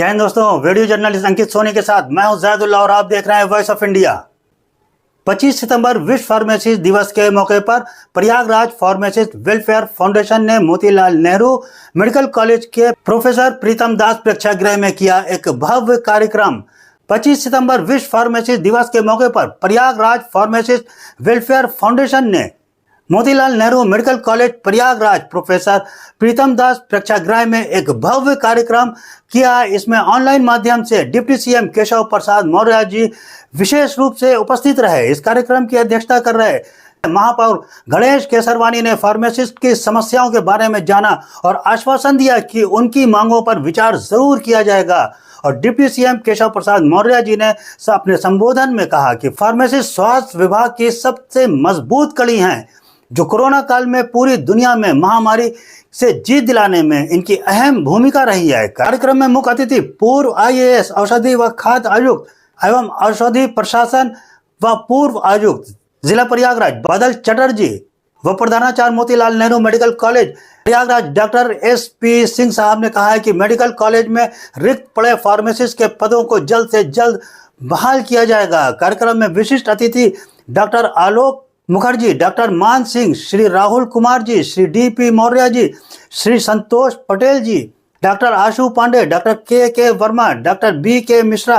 जय हिंद दोस्तों, video journalist अंकित सोनी के साथ मैं हूं ज़ैदुल्लाह और आप देख रहे हैं वॉइस ऑफ इंडिया। 25 सितंबर विश्व फार्मासिस्ट दिवस के मौके पर प्रयागराज फार्मासिस्ट वेलफेयर फाउंडेशन ने मोतीलाल नेहरू मेडिकल कॉलेज के प्रोफेसर प्रीतम दास प्रेक्षागृह में किया एक भव्य कार्यक्रम। 25 सितंबर विश्व फार्मासिस्ट दिवस के मौके पर प्रयागराज फार्मासिस्ट वेलफेयर फाउंडेशन ने Motilal Nehru medical college Prayagraj professor Pritam Das प्रेक्षागृह में एक भव्य कार्यक्रम किया। इसमें ऑनलाइन माध्यम से डिप्टी सीएम केशव प्रसाद मौर्य जी विशेष रूप से उपस्थित रहे। इस कार्यक्रम की अध्यक्षता कर रहे महापौर गणेश केसरवानी ने फार्मासिस्ट की समस्याओं के बारे में जाना और आश्वासन दिया कि उनकी मांगों पर विचार जरूर किया जाएगा। और डिप्टी सीएम केशव प्रसाद मौर्य जी ने अपने संबोधन में कहा कि फार्मासिस्ट स्वास्थ्य विभाग की सबसे मजबूत कड़ी हैं, जो कोरोना काल में पूरी दुनिया में महामारी से जीत दिलाने में इनकी अहम भूमिका रही है। कार्यक्रम में मुख्य अतिथि पूर्व आईएएस औषधि व खाद्य आयुक्त एवं औषधि प्रशासन व पूर्व आयुक्त जिला प्रयागराज बादल चटर्जी व प्रधानाचार्य Motilal Nehru medical college Prayagraj doctor SP Singh साहब ने कहा है कि मेडिकल कॉलेज में रिक्त पड़े फार्मासिस्ट के पदों को जल्द से जल्द बहाल किया जाएगा। कार्यक्रम में विशिष्ट अतिथि डॉक्टर आलोक मुखर्जी, डॉक्टर मान सिंह, श्री राहुल कुमार जी, श्री डीपी मौर्य जी, श्री संतोष पटेल जी, डॉक्टर आशु पांडे, डॉक्टर के Verma, doctor BK. Mishra,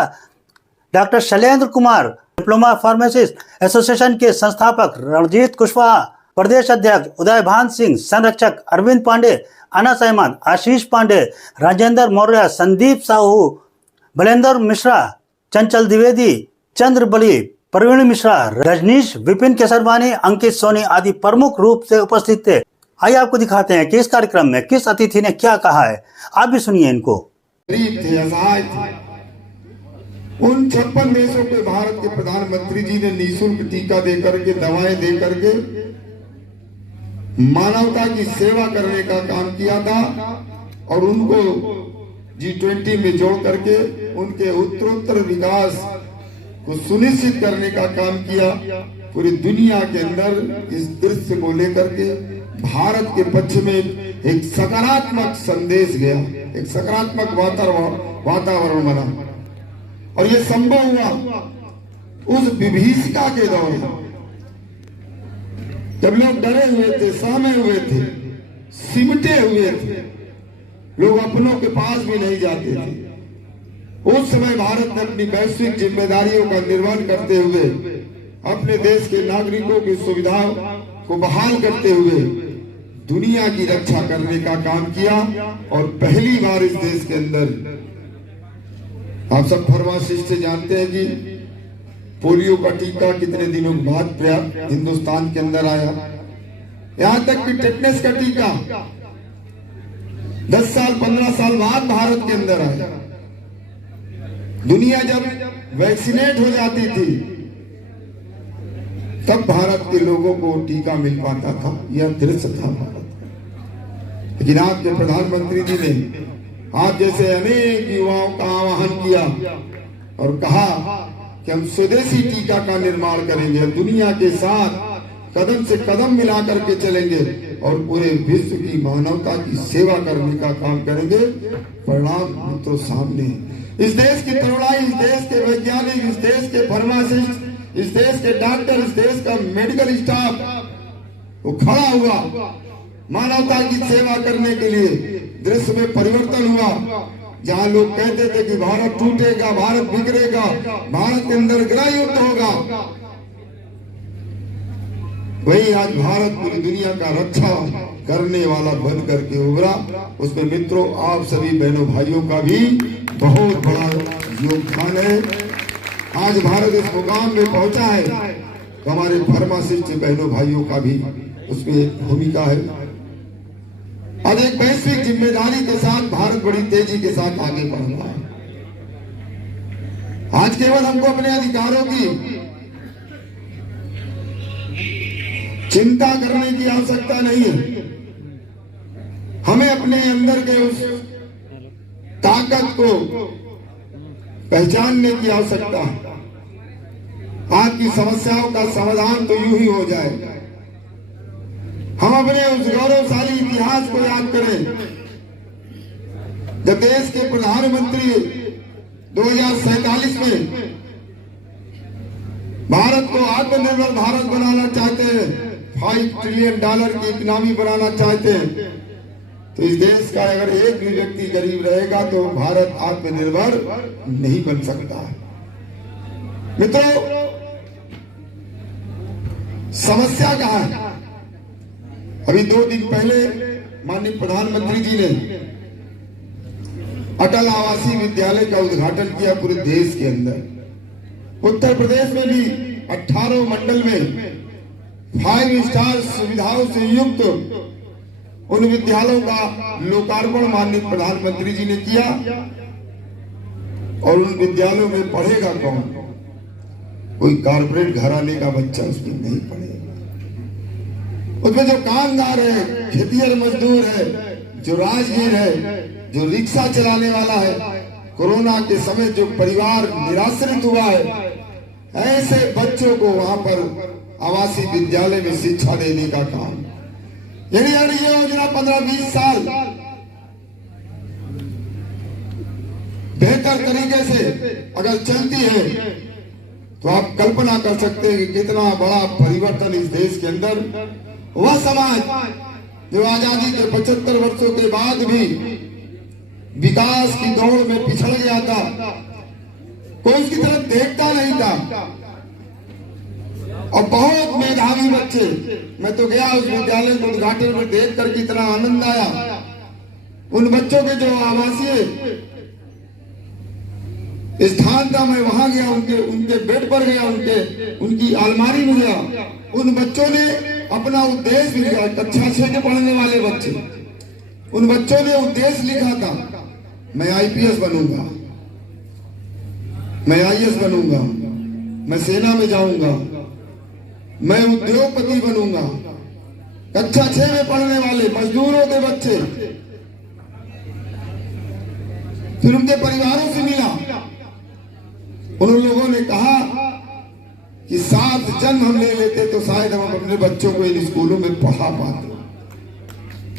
doctor Shailendra Kumar, diploma pharmacist association के संस्थापक रणजीत कुशवाहा, प्रदेश अध्यक्ष उदय भान सिंह, संरक्षक अरविंद पांडे, अनस अहमद, आशीष पांडे, राजेंद्र मौर्य, संदीप साहू, बलेंद्र मिश्रा, चंचल द्विवेदी, चंद्र बली, प्रवीण मिश्रा, रजनीश, विपिन केसरवानी, अंकित सोनी आदि प्रमुख रूप से उपस्थित थे। आइए आपको दिखाते हैं कि इस कार्यक्रम में किस अतिथि ने क्या कहा है। आप भी सुनिए इनको। उन 56 देशों के भारत के प्रधानमंत्री जी ने निःशुल्क टीका देकर के, दवाएं देकर के मानवता की सेवा करने का काम किया था और उनको G20 में जोड़ करके उनके उत्तरोत्तर विकास को सुनिश्चित करने का काम किया। पूरी दुनिया के अंदर इस दृश्य को लेकर के भारत के पक्ष में एक सकारात्मक संदेश गया, एक सकारात्मक वातावरण बना और ये संभव हुआ उस विभीषिका के दौरान जब लोग डरे हुए थे, सहमे हुए थे, सिमटे हुए थे, लोग अपनों के पास भी नहीं जाते थे। उस समय भारत ने अपनी वैश्विक जिम्मेदारियों का निर्वहन करते हुए अपने देश के नागरिकों की सुविधाओं को बहाल करते हुए दुनिया की रक्षा करने का काम किया। और पहली बार इस देश के अंदर आप सब फार्मासिस्ट से जानते हैं कि पोलियो का टीका कितने दिनों बाद हिंदुस्तान के अंदर आया। यहां तक कि टेटनस का टीका 10 साल 15 साल बाद भारत के अंदर आया। दुनिया जब वैक्सीनेट हो जाती थी तब भारत के लोगों को टीका मिल पाता था। यह दृश्य था भारत। लेकिन आपके प्रधानमंत्री जी ने आप जैसे अनेक युवाओं का आह्वान किया और कहा कि हम स्वदेशी टीका का निर्माण करेंगे, दुनिया के साथ कदम से कदम मिला करके चलेंगे और पूरे विश्व की मानवता की सेवा करने का काम करेंगे। परिणाम मित्रों सामने, इस देश की तरुणाई, इस देश के वैज्ञानिक, इस देश के फार्मासिस्ट, इस देश के डॉक्टर, इस देश का मेडिकल स्टाफ वो खड़ा हुआ मानवता की सेवा करने के लिए। दृश्य में परिवर्तन हुआ। जहां लोग कहते थे कि भारत टूटेगा, भारत बिगड़ेगा, भारत के अंदर गृह युद्ध होगा, वही आज भारत पूरी दुनिया का रक्षा करने वाला बन करके उभरा। उसमें मित्रों आप सभी बहनों भाइयों का भी बहुत बड़ा योगदान है। आज भारत इस मुकाम में पहुंचा है तो हमारे फार्मासिस्ट बहनों भाइयों का भी उसमें भूमिका है। आज एक वैश्विक जिम्मेदारी के साथ भारत बड़ी तेजी के साथ आगे बढ़ रहा है। आज केवल हमको अपने अधिकारों की चिंता करने की आवश्यकता नहीं है, हमें अपने अंदर के उस ताकत को पहचानने की आवश्यकता है। आपकी समस्याओं का समाधान तो यूं ही हो जाए। हम अपने उस गौरवशाली इतिहास को याद करें जब देश के प्रधानमंत्री 2047 में भारत को आत्मनिर्भर भारत बनाना चाहते हैं, $5 ट्रिलियन की इकोनॉमी बनाना चाहते हैं, तो इस देश का अगर एक भी व्यक्ति गरीब रहेगा तो भारत आत्मनिर्भर नहीं बन सकता। मित्रों, समस्या कहां है? अभी 2 दिन पहले माननीय प्रधानमंत्री जी ने अटल आवासीय विद्यालय का उद्घाटन किया पूरे देश के अंदर। उत्तर प्रदेश में भी 18 मंडल में 5 स्टार सुविधाओं से युक्त उन विद्यालयों का लोकार्पण माननीय प्रधानमंत्री जी ने किया। और उन विद्यालयों में पढ़ेगा कौन? कोई कारपोरेट घराने का बच्चा उसमें नहीं पढ़ेगा। उसमें जो कामगार है, खेतिहर मजदूर है, जो राजगीर है, जो रिक्शा चलाने वाला है, कोरोना के समय जो परिवार निराश्रित हुआ है, ऐसे बच्चों को वहां पर आवासीय विद्यालय में शिक्षा देने का काम। यदि ये योजना 15-20 साल बेहतर तरीके से अगर चलती है तो आप कल्पना कर सकते हैं कि कितना बड़ा परिवर्तन इस देश के अंदर। वह समाज जो आजादी के 75 वर्षों के बाद भी विकास की दौड़ में पिछड़ गया था, कोई उसकी तरफ देखता नहीं था। और बहुत मेधावी बच्चे, मैं तो गया उस विद्यालय को उद्घाटन में देख कर कितना आनंद आया। उन बच्चों के जो आवासीय स्थान था, मैं वहां गया, उनके बेड पर गया, उनकी अलमारी में गया। उन बच्चों ने अपना उद्देश्य लिखा। कक्षा 6 के पढ़ने वाले बच्चे, उन बच्चों ने उद्देश्य लिखा था, मैं IPS बनूंगा, मैं IAS बनूंगा, मैं सेना में जाऊंगा, मैं उद्योगपति बनूंगा। कक्षा 6 में पढ़ने वाले मजदूरों के बच्चे। फिर उनके परिवारों से मिला, उन लोगों ने कहा कि 7 जन्म हम ले लेते तो शायद हम अपने बच्चों को इन स्कूलों में पढ़ा पाते।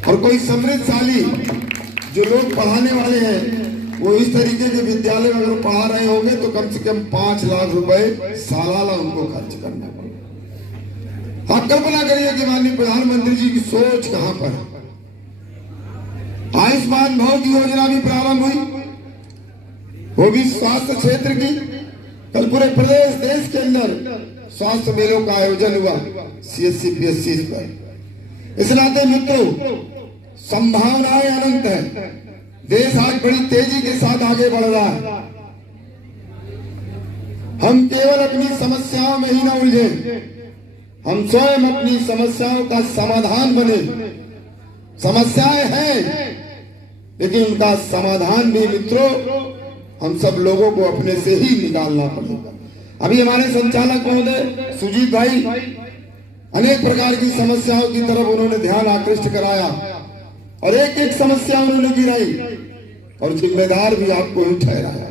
और कोई समृद्धशाली जो लोग पढ़ाने वाले हैं वो इस तरीके के विद्यालय में अगर पढ़ा रहे होंगे तो कम से कम 5 लाख रुपए सालाना उनको खर्च करना पड़ेगा। आप कल्पना करिए कि माननीय प्रधानमंत्री जी की सोच कहां पर है। आयुष्मान भारत योजना भी प्रारंभ हुई, वो भी स्वास्थ्य क्षेत्र की। कल पूरे प्रदेश देश के अंदर स्वास्थ्य मेलों का आयोजन हुआ CSC PSC पर। इस नाते मित्रों, संभावनाएं अनंत है। देश आज बड़ी तेजी के साथ आगे बढ़ रहा है। हम केवल अपनी समस्याओं में ही न उलझे, हम स्वयं अपनी समस्याओं का समाधान बने। समस्याएं हैं लेकिन उनका समाधान भी मित्रों हम सब लोगों को अपने से ही निकालना पड़ेगा। अभी हमारे संचालक महोदय सुजीत भाई अनेक प्रकार की समस्याओं की तरफ उन्होंने ध्यान आकृष्ट कराया और एक एक समस्या उन्होंने गिराई और जिम्मेदार भी आपको ही ठहराया।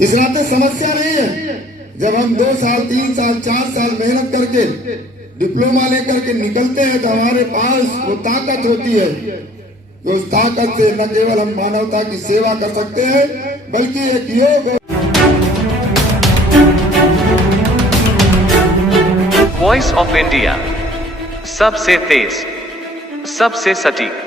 इस नाते समस्या नहीं है। जब हम 2 साल 3 साल 4 साल मेहनत करके डिप्लोमा लेकर के निकलते हैं तो हमारे पास वो ताकत होती है। तो उस ताकत से न केवल हम मानवता की सेवा कर सकते हैं बल्कि एक योग। वॉइस ऑफ इंडिया, सबसे तेज, सबसे सटीक।